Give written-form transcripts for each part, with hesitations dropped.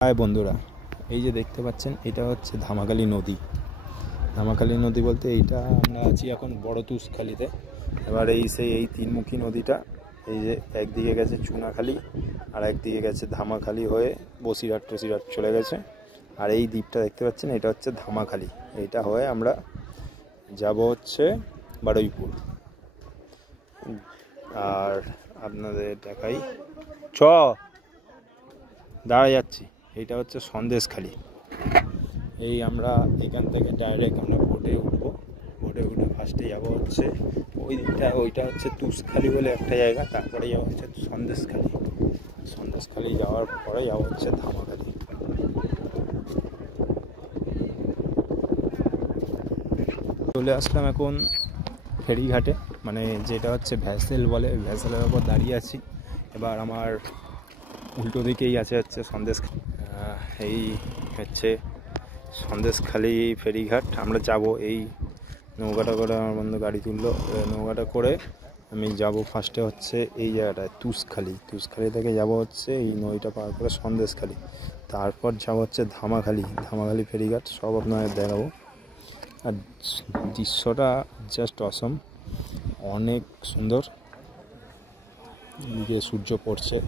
High বন্ধুরা, এই যে দেখতে পাচ্ছেন এটা হচ্ছে ধামাখালি নদী। ধামাখালি নদী বলতে এইটা আমরা আছি এখন বড় তুষখালিতে। এবার এই তিনমুখী নদীটা এই যে একদিকে গেছে চুনাখালি আর একদিকে গেছে ধামাখালি হয়ে বসিরহাট টসিরহাট চলে গেছে। আর এই দ্বীপটা দেখতে পাচ্ছেন এটা হচ্ছে ধামাখালি। এইটা হয়ে আমরা যাব হচ্ছে বারুইপুর। আর আপনাদের দেখাই দাঁড়া যাচ্ছি, এইটা হচ্ছে সন্দেশখালি। এই আমরা এখান থেকে ডাইরেক্ট আমরা বোটে উঠবো। বোটে উঠে ফার্স্টে যাবো হচ্ছে ওইটা হচ্ছে তুষখালি বলে একটা জায়গা, তারপরে যাবো হচ্ছে সন্দেশখালি। সন্দেশখালি যাওয়ার পরে যাবো হচ্ছে ধামাখালি। চলে আসলাম এখন ফেরিঘাটে, মানে যেটা হচ্ছে ভ্যাসেল বলে, ভ্যাসেলের ওপর দাঁড়িয়ে আছি। এবার আমার উল্টো দিকেই আছে হচ্ছে এই হচ্ছে সন্দেশখালি ফেরিঘাট। আমরা যাব এই নৌকাটা করে, আমার বন্ধু গাড়ি তুললো, নৌকাটা করে আমি যাব ফার্স্টে হচ্ছে এই জায়গাটায় তুষখালি। তুষখালি থেকে যাব হচ্ছে এই নদীটা পার করে সন্দেশখালি, তারপর যাব হচ্ছে ধামাখালি ফেরিঘাট। সব আপনাদের দেখাবো। আর দৃশ্যটা জাস্ট অসম, অনেক সুন্দর। এদিকে সূর্য পড়ছে।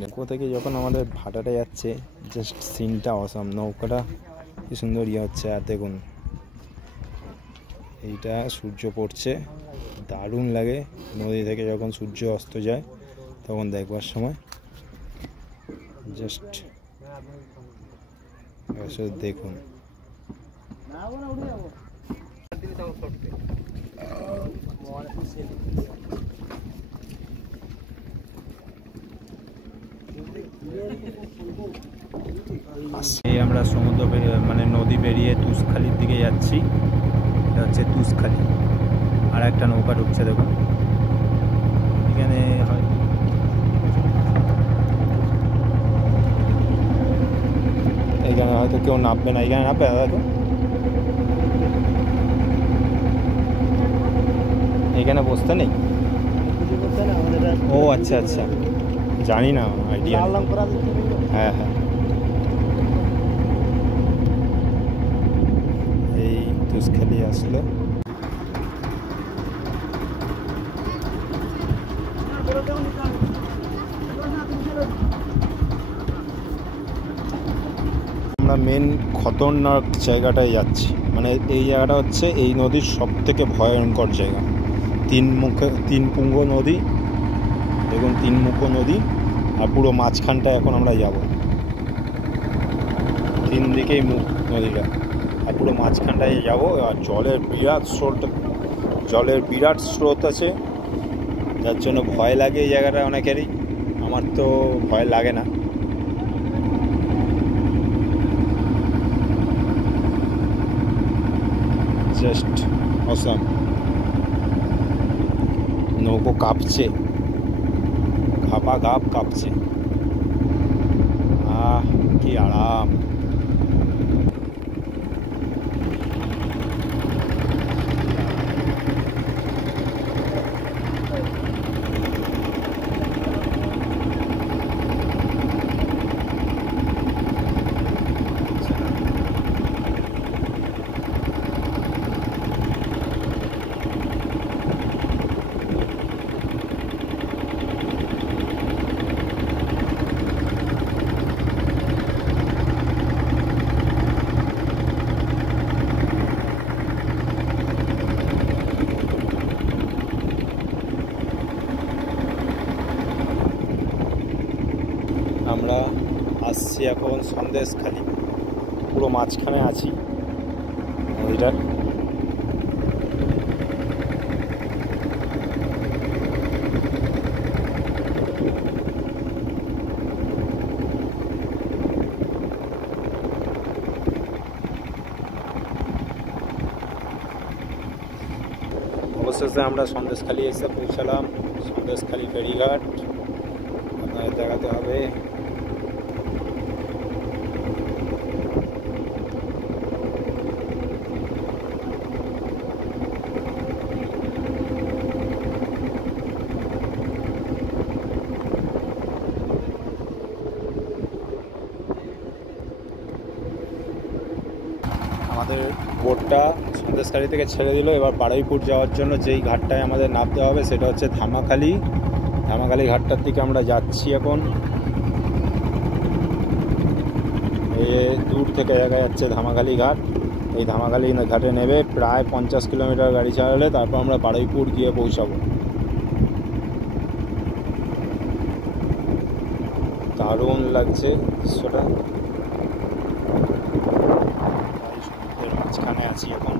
নৌকো থেকে যখন আমাদের ভাটাটা যাচ্ছে, জাস্ট সিনটা অসম। নৌকাটা কি সুন্দর হচ্ছে। আর দেখুন এইটা সূর্য পড়ছে, দারুণ লাগে। নদী থেকে যখন সূর্য অস্ত যায় তখন দেখবার সময় জাস্ট দেখুন। এই আমরা সমুদ্র মানে নদী পেরিয়ে তুষখালির দিকে যাচ্ছি। এটা হচ্ছে তুষখালি। আর একটা নৌকা ঢুকছে দেখুন এখানে। এইখানে হয়তো কেউ নামবে না। এখানে নামবে হয়তো, এখানে বসতে নেই। ও আচ্ছা আচ্ছা, জানি না, আইডিয়া। হ্যাঁ হ্যাঁ, এই তুষখালি আসলো। আমরা মেন খতরনাক জায়গাটায় যাচ্ছি। মানে এই জায়গাটা হচ্ছে এই নদীর সব থেকে ভয়ঙ্কর জায়গা। তিনপুঙ্গ নদী দেখুন, তিনমুখ নদী। আর পুরো মাঝখানটা এখন আমরা যাব। তিন দিকেই মুখ নদীটা, আর পুরো মাঝখানটায় যাব। আর জলের বিরাট স্রোত আছে, যার জন্য ভয় লাগে এই জায়গাটা অনেকেরই। আমার তো ভয় লাগে না। Just awesome. নৌকো কাঁপছে, ঘাপ কাঁপছে। কি আরাম। আমরা আসছি এখন সন্দেশখালি, পুরো মাঝখানে আছি নদীটার। অবশেষে আমরা সন্দেশখালি এসে পৌঁছালাম। সন্দেশখালি ফেরিঘাট আপনাদের দেখাতে হবে। বোটটা সন্দেশখালী থেকে ছেড়ে দিল। এবার বারুইপুর যাওয়ার জন্য যেই ঘাটটায় আমাদের নামতে হবে সেটা হচ্ছে ধামাখালি। ধামাখালি ঘাটটার দিকে আমরা যাচ্ছি এখন। দূর থেকে দেখা যাচ্ছে ধামাখালি ঘাট। এই ধামাখালি ঘাটে নেবে প্রায় 50 কিলোমিটার গাড়ি চালালে তারপর আমরা বারুইপুর গিয়ে পৌঁছাবো। দারুণ লাগছে দৃশ্যটা। সমুদ্রের মাঝখানে আছি এখন।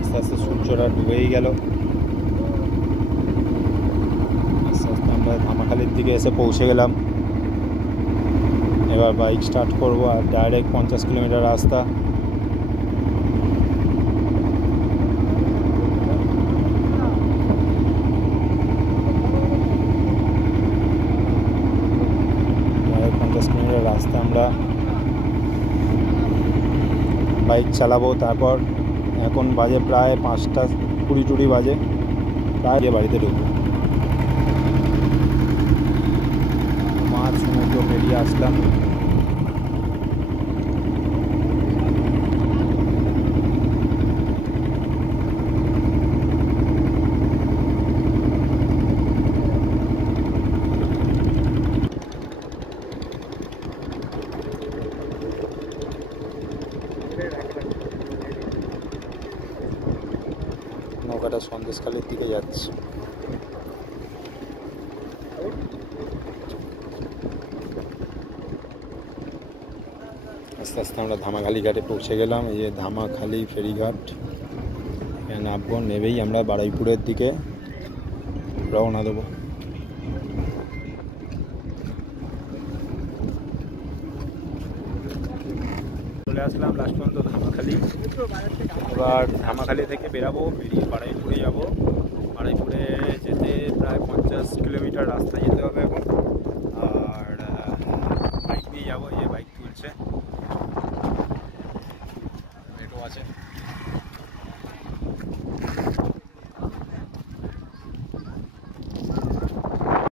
আস্তে আস্তে সূর্যটা ডুবেই গেল। আস্তে আস্তে আমরা ধামাখালির দিকে এসে পৌঁছে গেলাম। এবার বাইক স্টার্ট করবো আর ডাইরেক্ট 50 কিলোমিটার রাস্তা। ডাইরেক্ট 50 কিলোমিটার রাস্তা আমরা বাইক চালাবো। তারপর এখন বাজে প্রায় 5টা 20 বাজে, প্রায় গিয়ে বাড়িতে ঢুকবো। মাছ সমুদ্র পেরিয়ে আসলাম। নৌকাটা সন্দেশখালীর দিকে যাচ্ছে। আস্তে আস্তে আমরা ধামাখালি ঘাটে পৌঁছে গেলাম। এই যে ধামাখালি ফেরিঘাট, এখানে নামবো। নেবেই আমরা বারুইপুরের দিকে রওনা দেবো। চলে আসলাম লাস্ট পর্যন্ত ধামাখালি। এবার ধামাখালি থেকে বেরাবো, বেরিয়ে বারুইপুরে যাবো। বারুইপুরে যেতে প্রায় 50 কিলোমিটার রাস্তা যেতে হবে এখন।